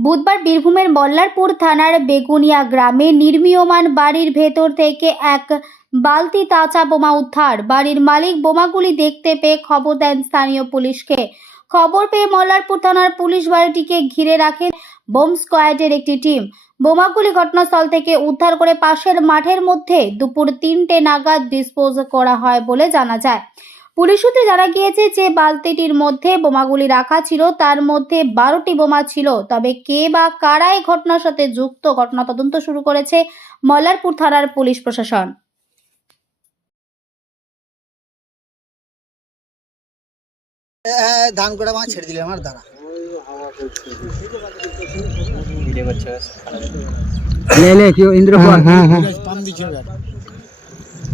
বুধবার বীরভূমের মল্লারপুর থানার বেগুনিয়া গ্রামে নির্মীয়মান বাড়ির ভেতর থেকে এক বালতি তাজা বোমা উদ্ধার। বাড়ির মালিক বোমাগুলি দেখতে পেয়ে খবর দেন স্থানীয় পুলিশকে। খবর পেয়ে মল্লারপুর থানার পুলিশ বাড়িটিকে ঘিরে রাখেন বোম স্কোয়াডের একটি টিম। বোমাগুলি ঘটনাস্থল থেকে উদ্ধার করে পাশের মাঠের মধ্যে দুপুর তিনটে নাগাদ ডিসপোজ করা হয় বলে জানা যায়। পুলিশ সূত্রে জানা গিয়েছে যে বালতিটির মধ্যে বোমাগুলি রাখা ছিল তার মধ্যে বারোটি বোমা ছিল তবে কে বা কারা এই ঘটনার সাথে যুক্ত ঘটনা তদন্ত শুরু করেছে মল্লারপুর থানার পুলিশ প্রশাসন এ, এ, ধান করে মাছ ছেড়ে দিলে আমার দ্বারা ले ले क्यों इंद्र हाँ हाँ हाँ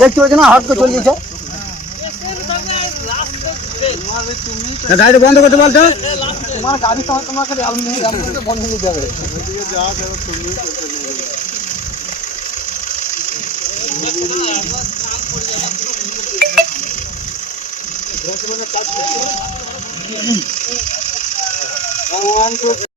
দেখতে পাচ্ছি না? হাট তো চলে যাচ্ছে গাড়িটা বন্ধ করতে বলতো? তোমার গাড়ি তো তোমাকে বন্ধ দিতে হবে। One,